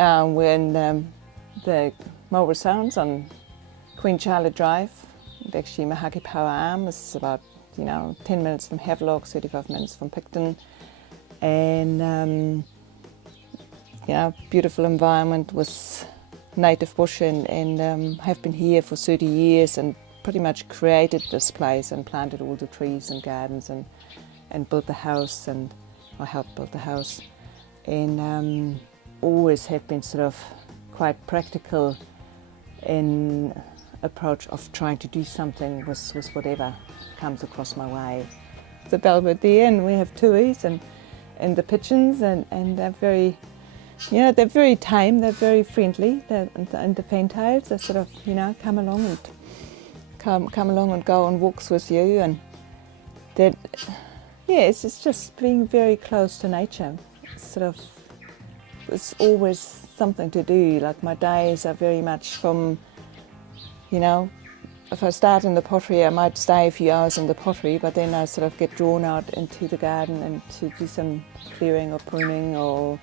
We're in the Marlborough Sounds on Queen Charlotte Drive. Actually, Mahaki Power Arm is about 10 minutes from Havelock, 35 minutes from Picton, and beautiful environment with native bush, and have been here for 30 years and pretty much created this place and planted all the trees and gardens and built the house, and I helped build the house, and always have been sort of quite practical in approach of trying to do something with whatever comes across my way. The Belvedere there, and we have tuis and the pigeons, and they're very, they're very tame, they're very friendly, and the fantails, they sort of, come along and go on walks with you, and that, it's just being very close to nature. It's always something to do. Like my days are very much from, if I start in the pottery, I might stay a few hours in the pottery, but then I sort of get drawn out into the garden and to do some clearing or pruning or,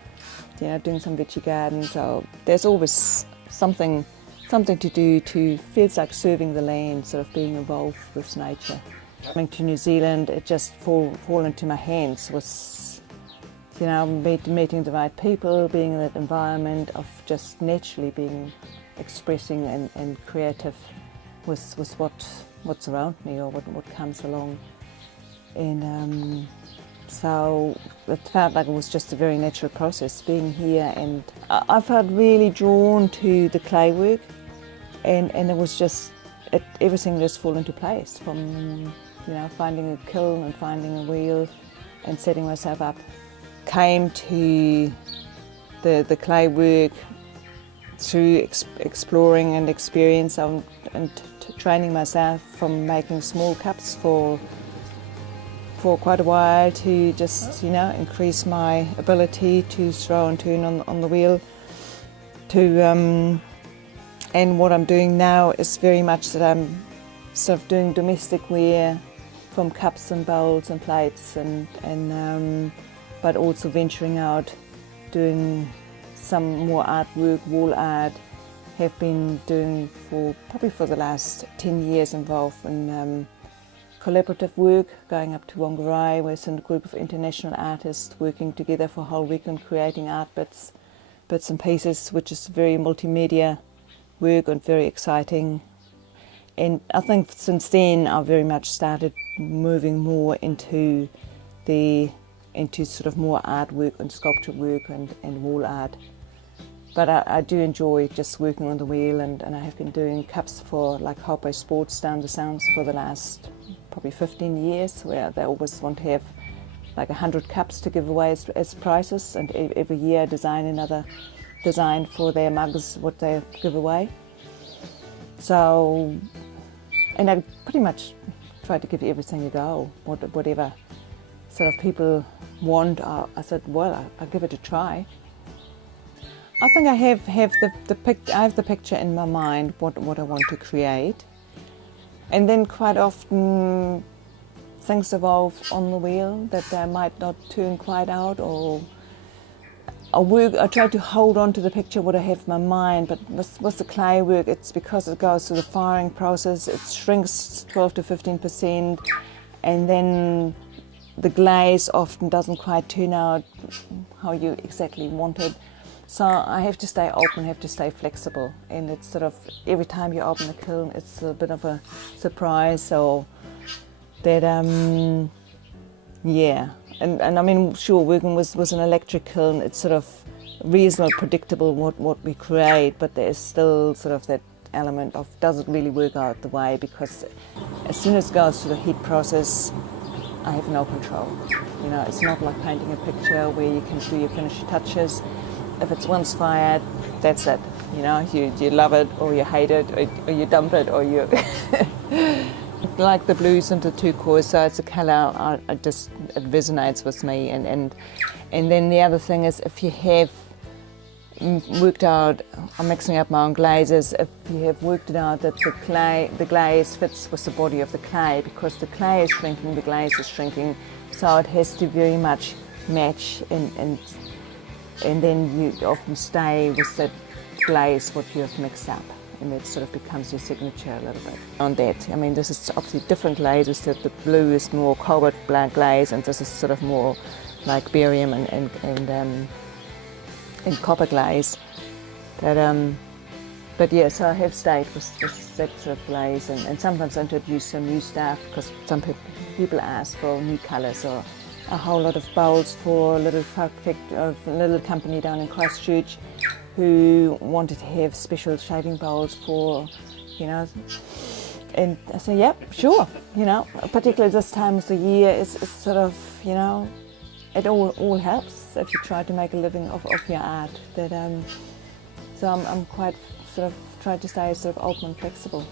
doing some veggie garden. So there's always something to do. Feels like serving the land, sort of being involved with nature. Coming to New Zealand, it just fall into my hands was, meeting the right people, being in that environment of just naturally being expressing and creative with what's around me or what comes along. And so it felt like it was just a very natural process being here, and I felt really drawn to the clay work, and it was just, everything just fall into place from, finding a kiln and finding a wheel and setting myself up. Came to the clay work through exploring and experience and training myself from making small cups for quite a while to just increase my ability to throw and turn on the wheel to and what I'm doing now is very much that I'm sort of doing domestic wear from cups and bowls and plates and but also venturing out, doing some more artwork, wall art. Have been doing probably for the last 10 years involved in collaborative work, going up to Whangarei with a group of international artists working together for a whole week and creating art bits and pieces, which is very multimedia work and very exciting. And I think since then I've very much started moving more into sort of more artwork and sculpture work and wall art. But I do enjoy just working on the wheel, and I have been doing cups for like Hopo Sports down the Sounds for the last probably 15 years, where they always want to have like 100 cups to give away as prizes, and every year I design another design for their mugs, what they give away. So, and I pretty much try to give everything a go, whatever sort of people want. I said, well, I'll give it a try. I think I have the picture in my mind what I want to create, and then quite often things evolve on the wheel that they might not turn quite out, or I try to hold on to the picture what I have in my mind. But with the clay work, it's because it goes through the firing process, it shrinks 12 to 15%, and then the glaze often doesn't quite turn out how you exactly want it. So I have to stay open, have to stay flexible, and it's sort of every time you open the kiln, it's a bit of a surprise. So that and I mean, sure, working with an electric kiln, it's sort of reasonably predictable what we create, but there's still sort of that element of does it really work out the way, because as soon as it goes through the heat process, I have no control. It's not like painting a picture where you can do your finishing touches. If it's once fired, that's it. You love it or you hate it, or you dump it, or you like the blues and the turquoise. So it's a colour it resonates with me. And then the other thing is, if you have worked out, I'm mixing up my own glazes. If you have worked it out that the glaze fits with the body of the clay, because the clay is shrinking, the glaze is shrinking, so it has to very much match and and then you often stay with that glaze what you have mixed up, and it sort of becomes your signature a little bit on that. I mean, this is obviously different glazes. That the blue is more cobalt black glaze, and this is sort of more like barium and copper glaze. But yes, I have stayed with that sort of glaze, and sometimes introduce some new stuff, because some people ask for new colours, or a whole lot of bowls for a little company down in Christchurch who wanted to have special shaving bowls for, and I say, yep, sure, particularly this time of the year, it's sort of, it all helps if you try to make a living off your art. So I'm quite sort of trying to stay sort of open and flexible.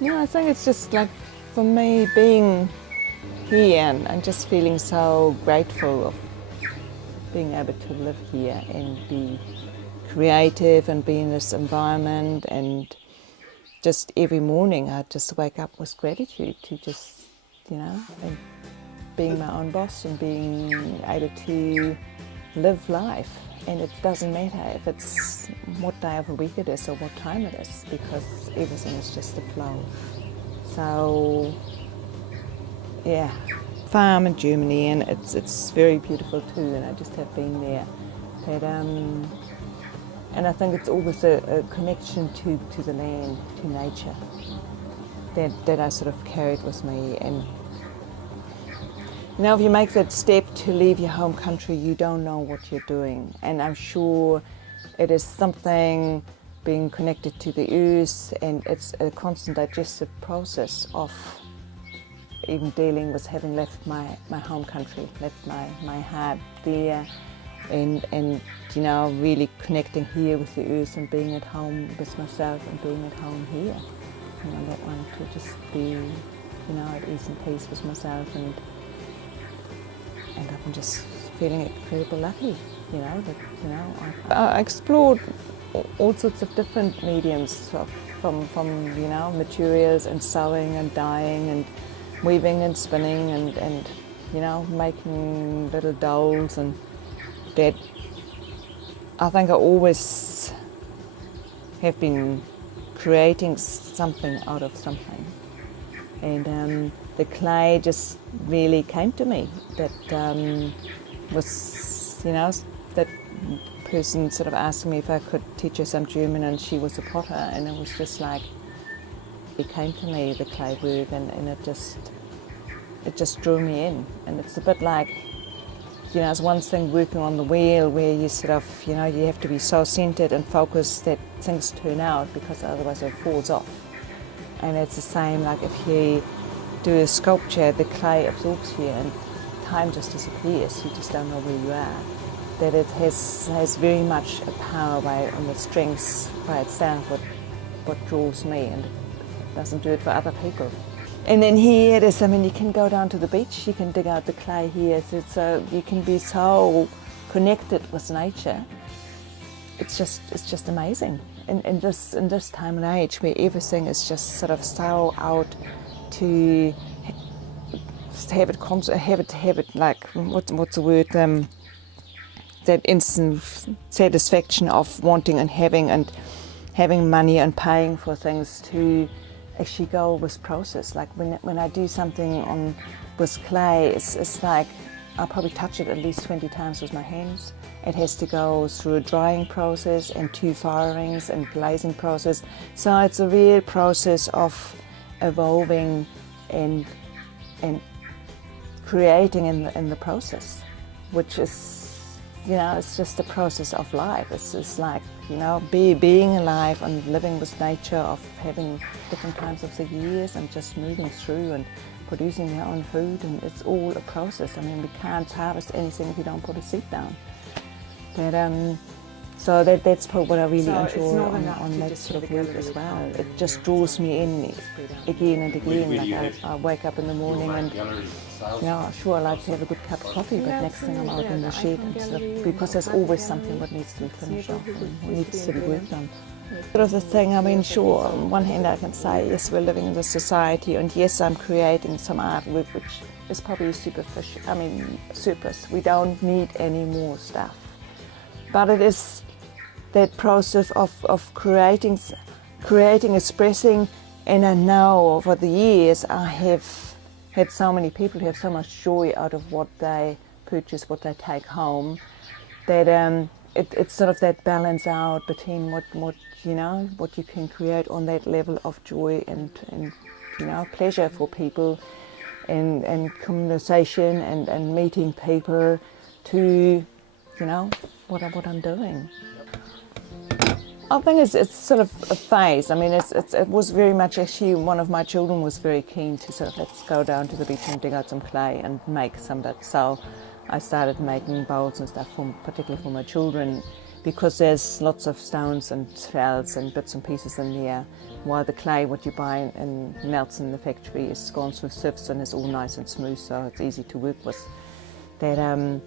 I think it's just like, for me, being here and just feeling so grateful of being able to live here and be creative and be in this environment, and just every morning I just wake up with gratitude to just, and being my own boss and being able to live life. And it doesn't matter if it's what day of the week it is or what time it is, because everything is just a flow. So, yeah, farm in Germany, and it's very beautiful too, and I just have been there. And I think it's always a connection to the land, to nature, that I sort of carried with me. And if you make that step to leave your home country, you don't know what you're doing. And I'm sure it is something being connected to the earth, and it's a constant digestive process of even dealing with having left my home country, left my heart there, and really connecting here with the earth and being at home with myself and being at home here. That one to just be, at ease and peace with myself, and I'm just feeling incredibly lucky, I explored all sorts of different mediums, from materials and sewing and dyeing and weaving and spinning and making little dolls, and that I think I always have been creating something out of something. And the clay just really came to me. That was, that person sort of asked me if I could teach her some German, and she was a potter, and it was just like, it came to me, the clay work, and it just drew me in. And it's a bit like, it's one thing working on the wheel where you sort of, you have to be so centered and focused that things turn out, because otherwise it falls off. And it's the same, like if you do a sculpture, the clay absorbs you and time just disappears. You just don't know where you are. That it has very much a power on the strengths by itself, what draws me, and it doesn't do it for other people. And then here it is, you can go down to the beach, you can dig out the clay here, so you can be so connected with nature. It's just amazing. In this time and age where everything is just sort of so out to have it like, what's the word, that instant satisfaction of wanting and having money and paying for things, to actually go with process. Like when I do something with clay, it's like I'll probably touch it at least 20 times with my hands. It has to go through a drying process and 2 firings and glazing process. So it's a real process of evolving and creating in the process, which is, it's just a process of life. It's just like, being alive and living with nature, of having different times of the years and just moving through and producing your own food, and it's all a process. We can't harvest anything if you don't put a seed down. So that's probably what I really enjoy on that sort of work as well. It just draws me in again and again. Like I wake up in the morning and, sure, I like to have a good cup of coffee, but next thing I'm out in the shed, and sort of, because there's always something that needs to be finished off and needs to be worked on. Sort of the thing, sure, on one hand I can say, yes, we're living in this society, and yes, I'm creating some artwork which is probably superficial, surplus. We don't need any more stuff. but it is that process of creating, expressing, and I know over the years I have had so many people who have so much joy out of what they purchase, what they take home, that it's sort of that balance out between what you can create on that level of joy and pleasure for people, and conversation and meeting people, to what I'm doing. I think it's sort of a phase. I mean, it was very much, actually, one of my children was very keen to sort of, let's go down to the beach and dig out some clay and make some of that. So I started making bowls and stuff, particularly for my children, because there's lots of stones and shells and bits and pieces in there, while the clay, what you buy and melts in the factory, is gone through sifts and is all nice and smooth, so it's easy to work with. That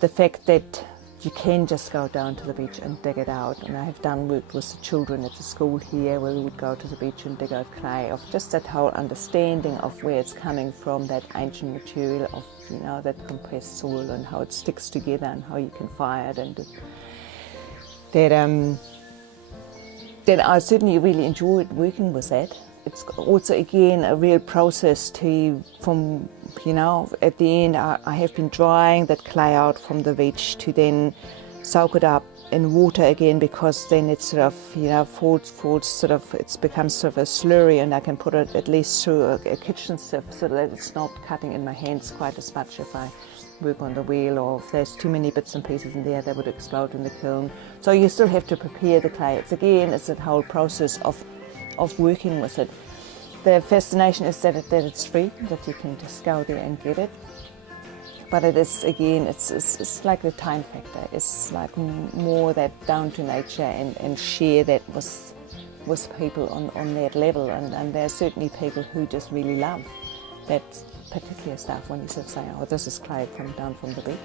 the fact that you can just go down to the beach and dig it out, and I have worked with the children at the school here, where we would go to the beach and dig out clay, of just that whole understanding of where it's coming from, that ancient material of that compressed soil, and how it sticks together and how you can fire it, and that I certainly really enjoyed working with that. It's also, again, a real process at the end I have been drying that clay out from the beach to then soak it up in water again, because then it's sort of, it becomes sort of a slurry, and I can put it at least through a kitchen sieve, so that it's not cutting in my hands quite as much if I work on the wheel, or if there's too many bits and pieces in there, they would explode in the kiln. So you still have to prepare the clay. It's that whole process of working with it. The fascination is that it's free, that you can just go there and get it. But it is, again, it's like the time factor. It's like more that down to nature and share that with people on that level. And there are certainly people who just really love that particular stuff when you sort of say, oh, this is clay down from the beach.